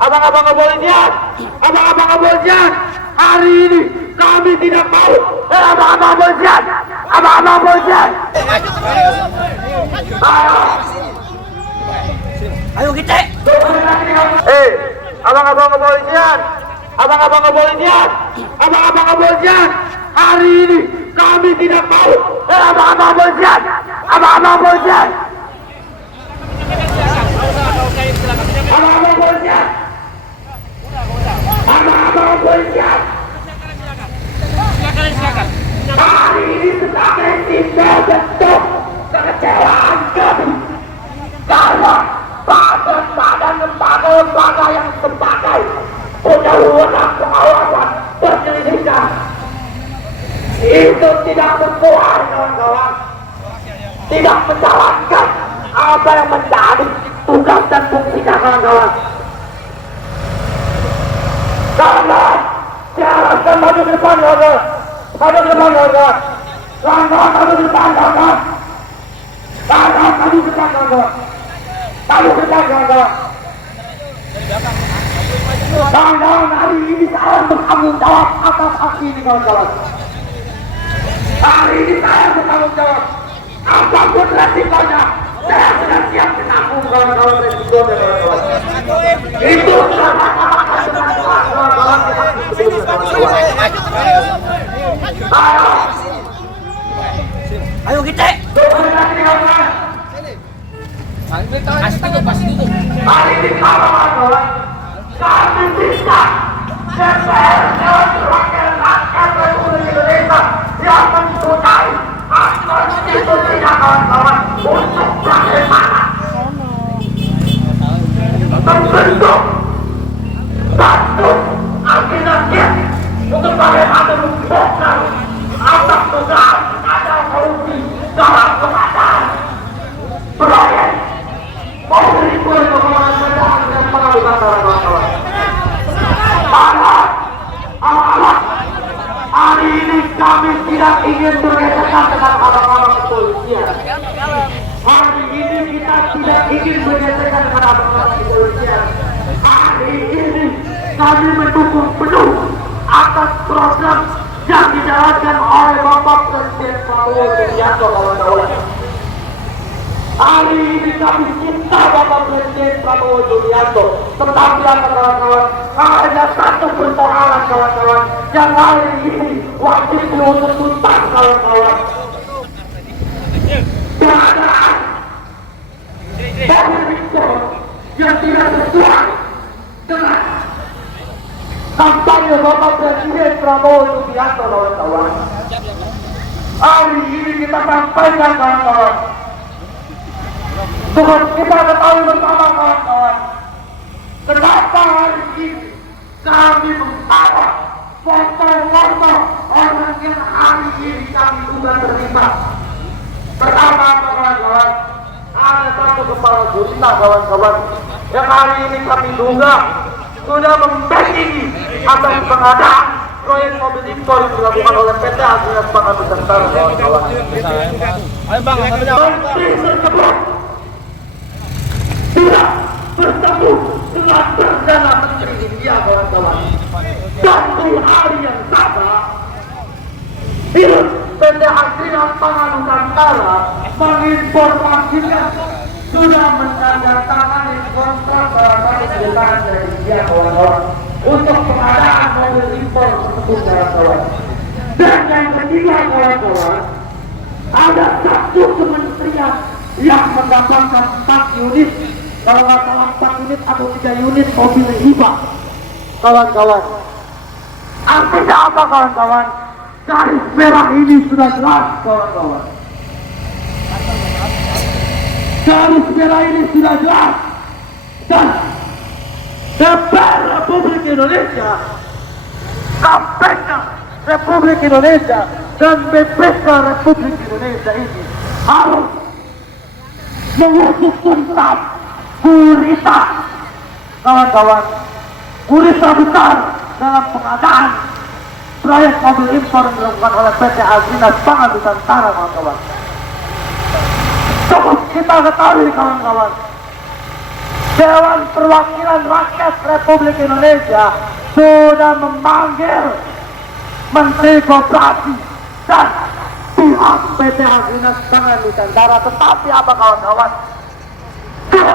abang-abang kepolisian, abang-abang kepolisian, hari ini kami tidak mau. Abang-abang kepolisian, abang-abang kepolisian. Ayo kita. Abang-abang kepolisian, abang-abang kepolisian, abang-abang kepolisian, hari ini kami tidak mau. Abang-abang kepolisian, abang-abang kepolisian. Abang-abang kepolisian, abang-abang kepolisian. Hari ini sebagai tindak bentuk kekecewaan kami karena badan-badan lembaga-lembaga yang sebagai punya wewenang pengawasan penyelidikan itu tidak berkuat, kawan-kawan, tidak menjalankan apa yang menjadi tugas dan fungsinya, kawan-kawan. Karena silakan maju ke depan, kawan-kawan, maju ke depan, kawan-kawan, kawan-kawan, maju ke depan, kawan-kawan, kawan-kawan, maju ke depan, kawan-kawan, maju ke depan, kawan-kawan. Kawan-kawan, hari ini saya bertanggung jawab atas aksi ini, kawan-kawan. Hari ini saya bertanggung jawab apapun resikonya. Saya sudah siap menanggung, kawan-kawan, resikonya, kawan-kawan. Itu sama-sama kawan-kawan. Ayo kita. Hari ini kawan-kawan, kami bisa DPR Dewan Perwakilan Rakyat Republik Indonesia yang mempunyai hak konstitusinya, kawan-kawan, untuk bagaimana membentuk satu agenda untuk bagaimana membongkar atas dugaan ada korupsi dalam pengadaan proyek mobil pengembangan kendaraan dan pengalihan, kawan-kawan. Hari ini kami tidak ingin bergesekan dengan abang-abang kepolisian. Hari ini kita tidak ingin bergesekan dengan abang-abang kepolisian. Hari ini kami mendukung penuh atas program yang dijalankan oleh Bapak Presiden Prabowo Subianto, kawan-kawan. Hari ini kami cinta Bapak Presiden Prabowo Subianto, tetapi kawan-kawan, ada satu persoalan, kawan-kawan, yang hari ini wajib diusut tuntas, kawan-kawan. Keadaan Bapak yang tidak sesuai dengan kampanye Bapak Presiden Prabowo Subianto, kawan-kawan. Hari ini kita sampaikan, kawan-kawan, untuk kita ketahui bersama, kawan-kawan, kenapa hari ini kami membawa foto-foto orang yang hari ini kami juga terlibat. Pertama, kawan-kawan, ada satu kepala gurita, kawan-kawan, yang hari ini kami duga sudah membacking atas pengadaan proyek mobil impor yang dilakukan oleh PT Agrinas Pangan Nusantara, kawan-kawan. Ayo bang, Menteri tersebut tidak bertemu dengan Perdana Menteri India, kawan-kawan. Dan di hari yang sama, PT Agrinas Pangan Nusantara menginformasikan sudah menandatangani kontrak perusahaan dari India, kawan-kawan, untuk pengadaan mobil impor tersebut, kawan-kawan. Dan yang ketiga, kawan-kawan, ada satu kementerian yang mendapatkan 4 unit, kalau nggak salah 4 unit atau 3 unit mobil hibah, kawan-kawan. Artinya apa, kawan-kawan? Garis merah ini sudah jelas, kawan-kawan. Garis merah ini sudah jelas. Dan DPR Republik Indonesia, KPK Republik Indonesia, dan BPK Republik Indonesia ini harus mengusut tuntas gurita, kawan-kawan, gurita besar dalam pengadaan proyek mobil impor yang dilakukan oleh PT Agrinas Pangan Nusantara, kawan-kawan. Cukup kita ketahui, kawan-kawan, Dewan Perwakilan Rakyat Republik Indonesia sudah memanggil Menteri Koperasi dan pihak PT Agrinas Pangan Nusantara, tetapi apa kawan-kawan,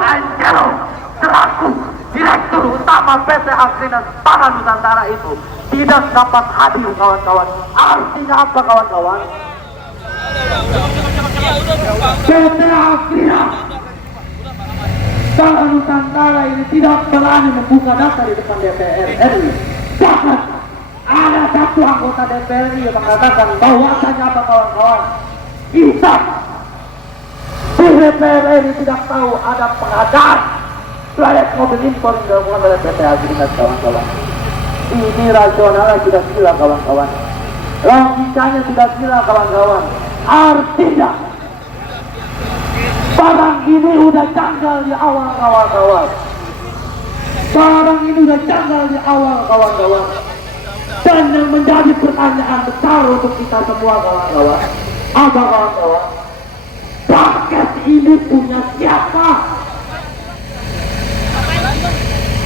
Angelo selaku Direktur Utama PT Agrinas Pangan Nusantara itu tidak dapat hadir kawan-kawan. Artinya apa kawan-kawan? PT Agrinas Pangan Nusantara ini tidak berani membuka data di depan DPR RI. Bahkan ada satu anggota DPR RI yang mengatakan bahwasanya apa kawan-kawan, kita di DPR RI tidak tahu ada pengadaan proyek mobil impor yang dilakukan oleh PT Agrinas kawan-kawan. Ini rasionalnya sudah gila kawan-kawan, logikanya sudah gila kawan-kawan. Artinya barang ini udah janggal di awal kawan-kawan. Barang ini udah janggal di awal kawan-kawan. Dan yang menjadi pertanyaan besar untuk kita semua kawan-kawan, apa kawan-kawan? Paket ini punya siapa?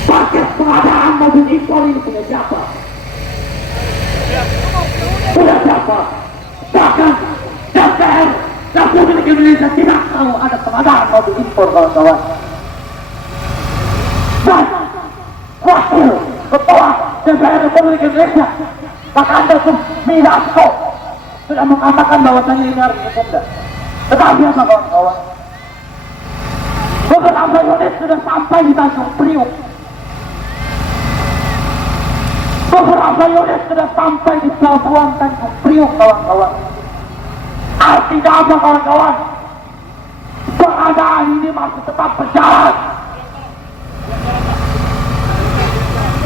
Paket pengadaan mobil impor ini punya siapa? Punya siapa? Bahkan DPR Republik Indonesia tidak tahu ada pengadaan mobil impor kawan-kawan. Dan wakil ketua DPR Republik Indonesia Pak Anda Sumidasko sudah mengatakan bahwasannya ini harus ditunda. Tetapi apa kawan-kawan? Beberapa unit sudah sampai di Tanjung Priok. Beberapa unit sudah sampai di pelabuhan Tanjung Priok kawan-kawan. Artinya apa kawan-kawan? Pengadaan ini masih tetap berjalan.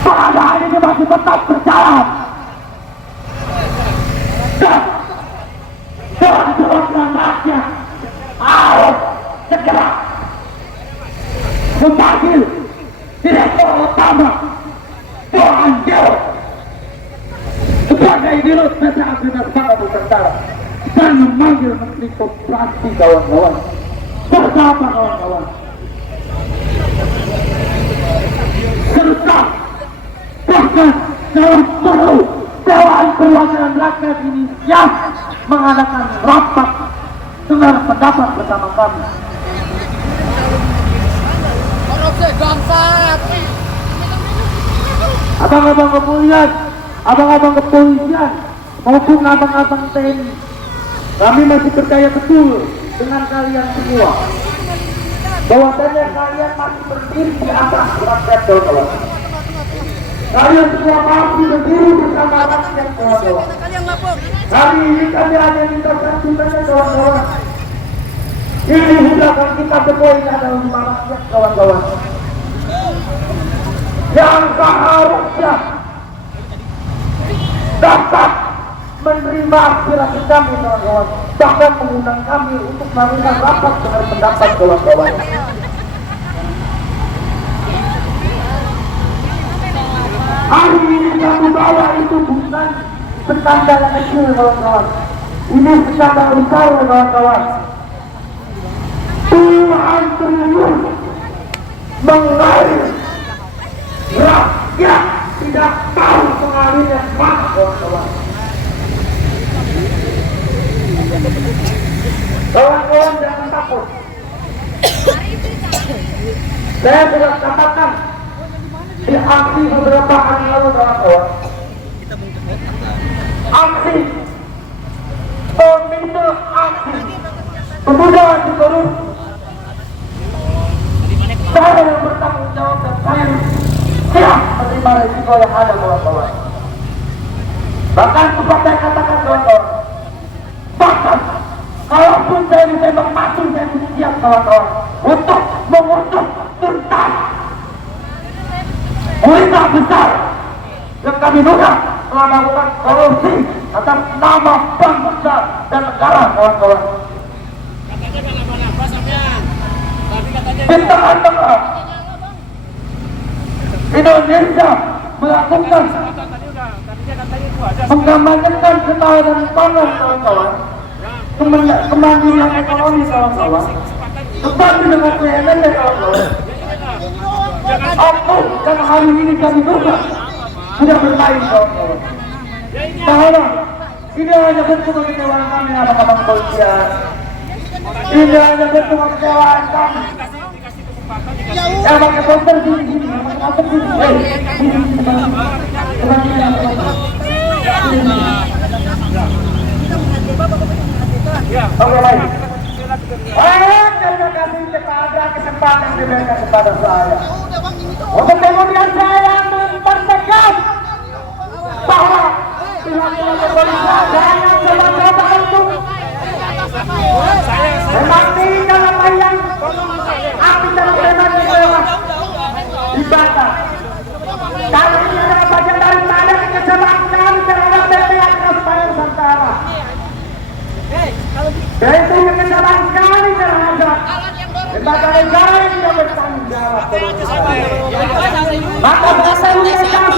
Pengadaan ini masih tetap berjalan. Dan Dewan Rakyat harus segera memanggil Direktur Utama Angelo sebagai Dirut PT Agrinas Pangan Nusantara dan memanggil Menteri Koperasi kawan-kawan. Bersama kawan-kawan, serta bahkan kalau perlu Dewan Perwakilan Rakyat ini siap mengadakan rapat dengar pendapat bersama kami. Korupsi bangsat. Abang-abang kepolisian, abang-abang kepolisian maupun abang-abang TNI, kami masih percaya betul dengan kalian semua bahwasanya kalian masih berdiri di atas rakyat kawan-kawan. Kalian semua masih berdiri bersama rakyat kawan-kawan. Hari ini kami hanya minta satu saja kawan-kawan. Ini bukan kita semua ini adalah rumah rakyat kawan-kawan. Yang seharusnya dapat menerima aspirasi kami kawan-kawan, bahkan mengundang kami untuk melakukan rapat dengar pendapat kawan-kawan. Hari ini kami bawa itu bukan skandal kecil kawan-kawan, ini skandal besar kawan-kawan. Puluhan triliun mengalir, rakyat tidak tahu mengalirnya kemana kawan-kawan. Kawan-kawan jangan takut. Saya sudah katakan di aksi beberapa hari lalu kawan-kawan. Aksi komite aksi pemuda anti korupsi. Saya yang bertanggung jawab dan saya siap menerima risiko yang ada kawan-kawan. Bahkan sempat saya katakan kawan-kawan, bahkan kalaupun saya ditembak mati, saya siap kawan-kawan untuk mengusut tuntas berita besar yang kami duga telah melakukan korupsi atas nama bangsa dan negara kawan-kawan. Di tengah-tengah Indonesia melakukan mengkampanyekan ketahanan pangan kawan-kawan, kemandirian ekonomi kawan-kawan, tetapi dengan PNN kawan-kawan, Aku dan hari ini kami juga sudah bermain kawan-kawan. Bahwa ini hanya bentuk kekecewaan kami apa-apa kepolisian. Ini hanya bentuk kekecewaan kami. Ya pakai poster sini, pakai poster sini. Oke baik. Terima kasih kepada kesempatan yang diberikan kepada saya. Untuk kemudian saya mempertegas bahwa pihak kepolisian jangan coba-coba untuk memastikan apa yang api dalam tema dibakar. Karena ini adalah bagian daripada kekecewaan kami terhadap BPH Kabupaten Nusantara. Yaitu kekecewaan kami terhadap lembaga negara yang tidak bertanggung jawab. Maka saya menegaskan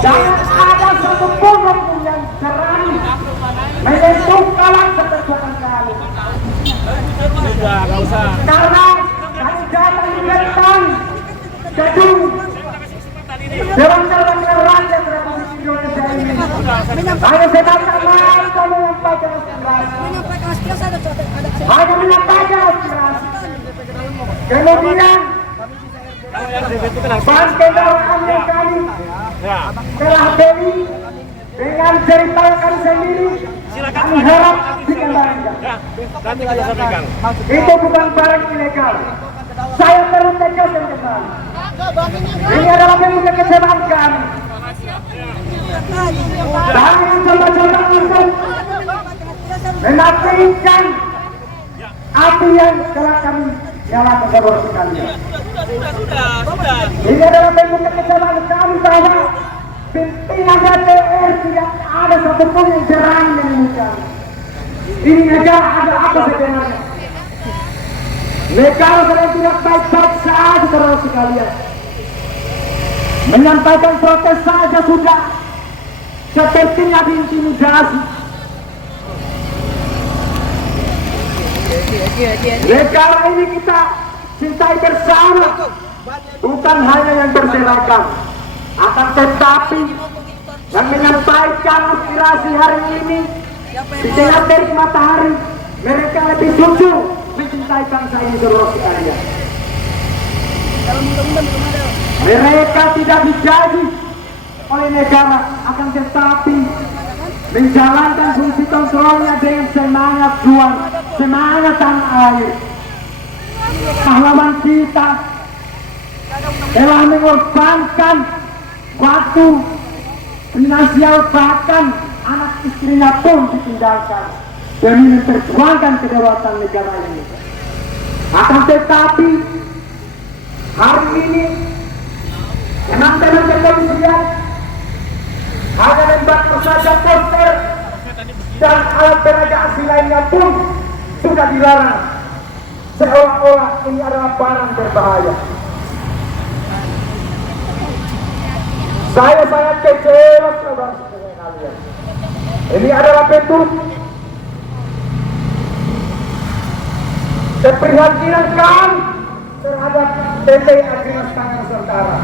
jangan ada satupun oknum yang berani menyentuh kawan keperjuangan kami. Karena kami datang di depan gedung Dewan Perwakilan Rakyat Republik Indonesia ini hanya semata-mata menyampaikan aspirasi. Hanya menyampaikan aspirasi. Kemudian bahan kendaraan yang kami telah beli dengan cerita kami sendiri, kami harap dikembalikan. Itu bukan barang ilegal. Saya perlu tegaskan kembali. Ini adalah bentuk kekecewaan kami. Jangan coba-coba untuk menafikan api yang telah kami nyalakan saudara sekalian. Ini adalah bentuk kekecewaan kami bahwa pimpinan DPR tidak ada satupun yang berani menemukan. Ini negara ada apa sebenarnya? Negara sedang tidak baik-baik saja saudara sekalian. Menyampaikan protes saja sudah sepertinya diintimidasi. Negara ini kita cintai bersama, bukan hanya yang berseragam, akan tetapi yang menyampaikan aspirasi hari ini di tengah terik matahari, mereka lebih jujur mencintai bangsa ini saudara sekalian. Mereka tidak digaji oleh negara, akan tetapi menjalankan fungsi kontrolnya dengan semangat juang, semangat tanah air. Pahlawan kita telah mengorbankan waktu, finansial, bahkan anak istrinya pun ditinggalkan demi memperjuangkan kedaulatan negara ini. Akan tetapi hari ini teman-teman kepolisian hanya membantu saja poster dan alat peraga asli lainnya pun sudah dilarang, seolah-olah ini adalah barang berbahaya. Saya sangat kecewa saudara-saudara kalian. Ini adalah bentuk keprihatinan kami terhadap PT Agrimas Pangan Nusantara,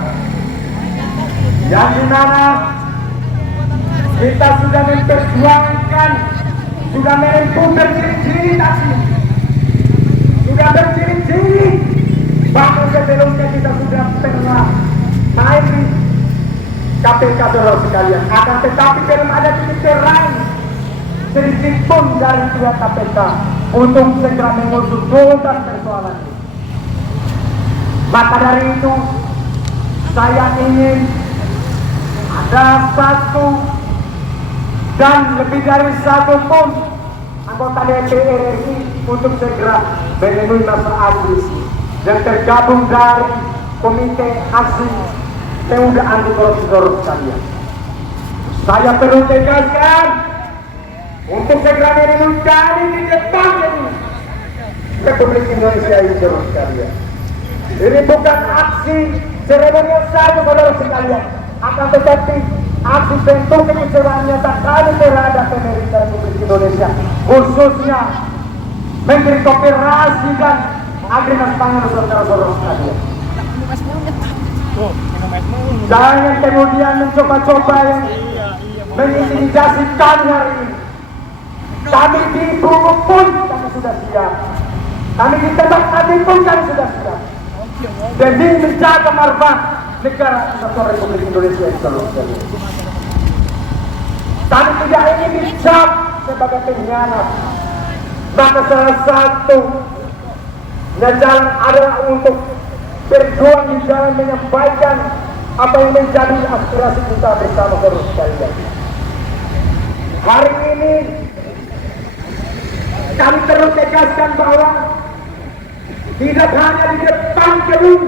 yang dimana kita sudah memperjuangkan, sudah menempuh berjiri-jiri tadi, sudah berjiri-jiri, bahkan sebelumnya kita sudah pernah main di KPK saudara sekalian. Akan tetapi belum ada titik terang sedikit pun dari pihak KPK untuk segera mengusut tuntas persoalan ini. Maka dari itu saya ingin ada satu dan lebih dari satu pun anggota DPR RI untuk segera menemui masa Agus dan tergabung dari Komite Aksi Pemuda Anti Korupsi saudara sekalian. Saya perlu tegaskan untuk segera menemui kami di depan Republik Indonesia ini saudara sekalian. Ini bukan aksi seremonial saja saudara sekalian, akan tetapi aksi bentuk kekecewaan nyata kami terhadap pemerintah Republik Indonesia, khususnya Menteri Koperasi dan Agrenas pangan saudara-saudara sekalian. Jangan kemudian mencoba-coba yang mengintimidasi kami hari ini. Kami dibunuh pun kami sudah siap. Kami ditembak mati pun kami sudah siap. Demi menjaga marwah negara Kesatuan Republik Indonesia yang terus. Kami tidak ingin dicap sebagai pengkhianat. Maka salah satu jalan adalah untuk berjuang di jalan menyampaikan apa yang menjadi aspirasi kita bersama terus sekalian. Hari ini kami terus tegaskan bahwa tidak hanya di depan gedung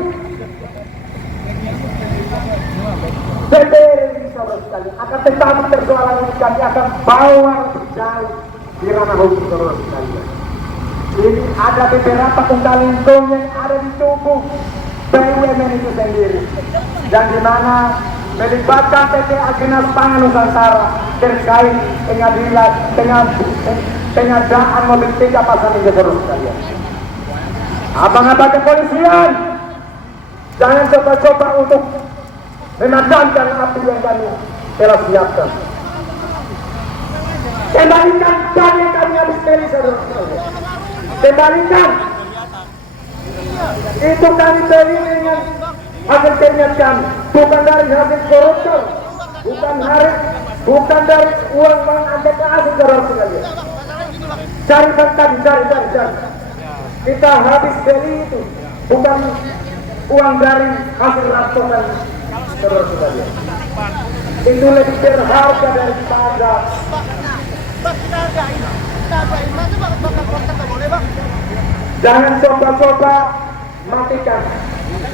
DPR ini saudara sekalian, akan tetapi persoalan ini kami akan bawa jauh di ranah hukum saudara sekalian. Ini ada beberapa kendalingkung yang ada di tubuh BUMN itu sendiri, dan di mana melibatkan PT Agrinas Pangan Nusantara terkait pengadaan mobil 3 pasang ini terus sekalian. Abang-abang kepolisian, jangan coba-coba untuk memadamkan api yang kami telah siapkan. Kembalikan dan yang kami habis beli saudara sekalian. Kembalikan. Itu kami beli dengan hasil keringat kami, bukan dari hasil koruptor, bukan dari uang anggota asing saudara sekalian. Cari tadi, cari. Kita habis beli itu bukan uang dari hasil rampasan saudara sekalian. Itu lebih berharga daripada. Jangan coba-coba matikan.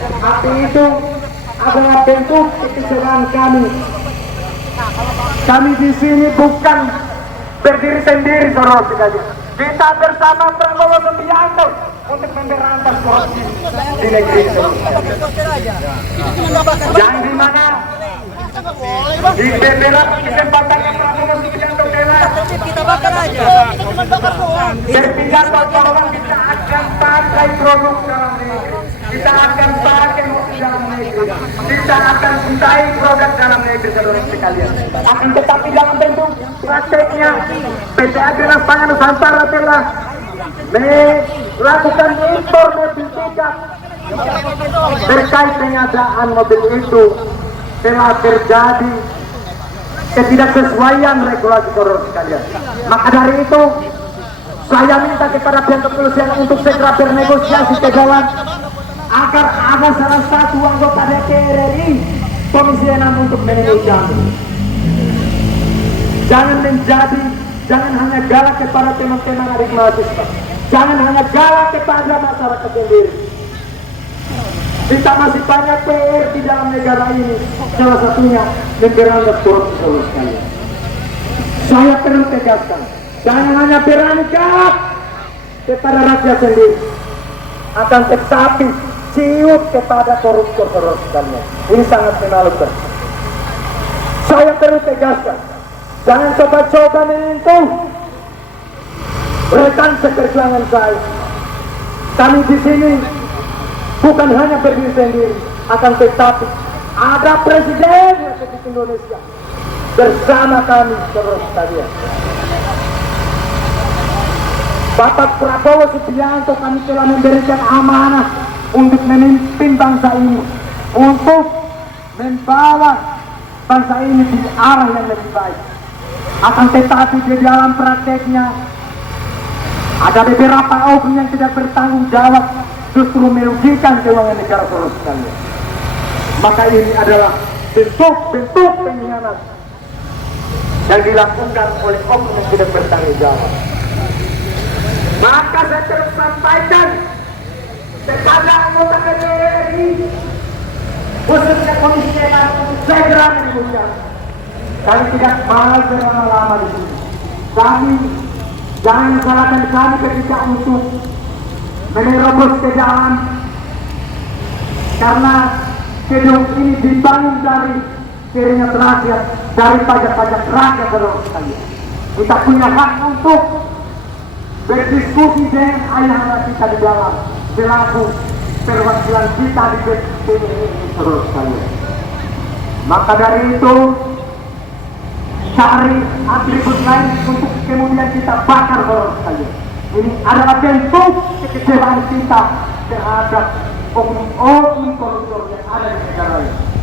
Api itu adalah bentuk kesalahan kami. Kami di sini bukan berdiri sendiri saudara sekalian. Kita bersama Prabowo Subianto untuk memberantas korupsi di negeri ini. Yang di mana di beberapa kesempatan yang Prabowo Subianto telah berpidato bahwa kita akan pakai produk dalam negeri, kita akan pakai mobil dalam negeri, kita akan cintai produk dalam negeri saudara sekalian. Akan tetapi dalam bentuk prakteknya PT Agrinas Pangan Nusantara telah melakukan impor mobil 3. Terkait pengadaan mobil itu telah terjadi ketidaksesuaian regulasi saudara sekalian. Maka dari itu saya minta kepada pihak kepolisian untuk segera bernegosiasi ke jalan agar ada salah satu anggota DPR RI Komisi 6 untuk menegosiasi. Jangan hanya galak kepada teman-teman adik mahasiswa, jangan hanya galak kepada masyarakat sendiri. Kita masih banyak PR di dalam negara ini, salah satunya memberantas korupsi saudara sekalian. Saya perlu tegaskan, jangan hanya berani galak kepada rakyat sendiri, akan tetapi ciut kepada koruptor saudara sekalian. Ini sangat memalukan. Saya perlu tegaskan, jangan coba-coba menyentuh rekan seperjuangan saya. Kami di sini bukan hanya berdiri sendiri, akan tetapi ada Presiden Republik Indonesia bersama kami saudara sekalian. Bapak Prabowo Subianto kami telah memberikan amanah untuk memimpin bangsa ini, untuk membawa bangsa ini di arah yang lebih baik. Akan tetapi di dalam prakteknya ada beberapa oknum yang tidak bertanggung jawab, justru merugikan keuangan negara saudara sekalian. Maka ini adalah bentuk pengkhianatan yang dilakukan oleh oknum yang tidak bertanggung jawab. Maka saya terus sampaikan kepada anggota DPR RI, khususnya Komisi 6 untuk segera menegosiasi. Kami tidak mau berlama-lama di sini. Kami jangan salahkan kami ketika untuk menerobos ke dalam, karena gedung ini dibangun dari keringat rakyat, dari pajak-pajak rakyat saudara sekalian. Kita punya hak untuk berdiskusi dengan ayah-ayah kita di dalam. selaku perwakilan kita di PDI ini terus kalian. Maka dari itu cari atribut lain untuk kemudian kita bakar terus kalian. Ini adalah bentuk kekecewaan kita terhadap oknum-oknum koruptor yang ada di negara ini.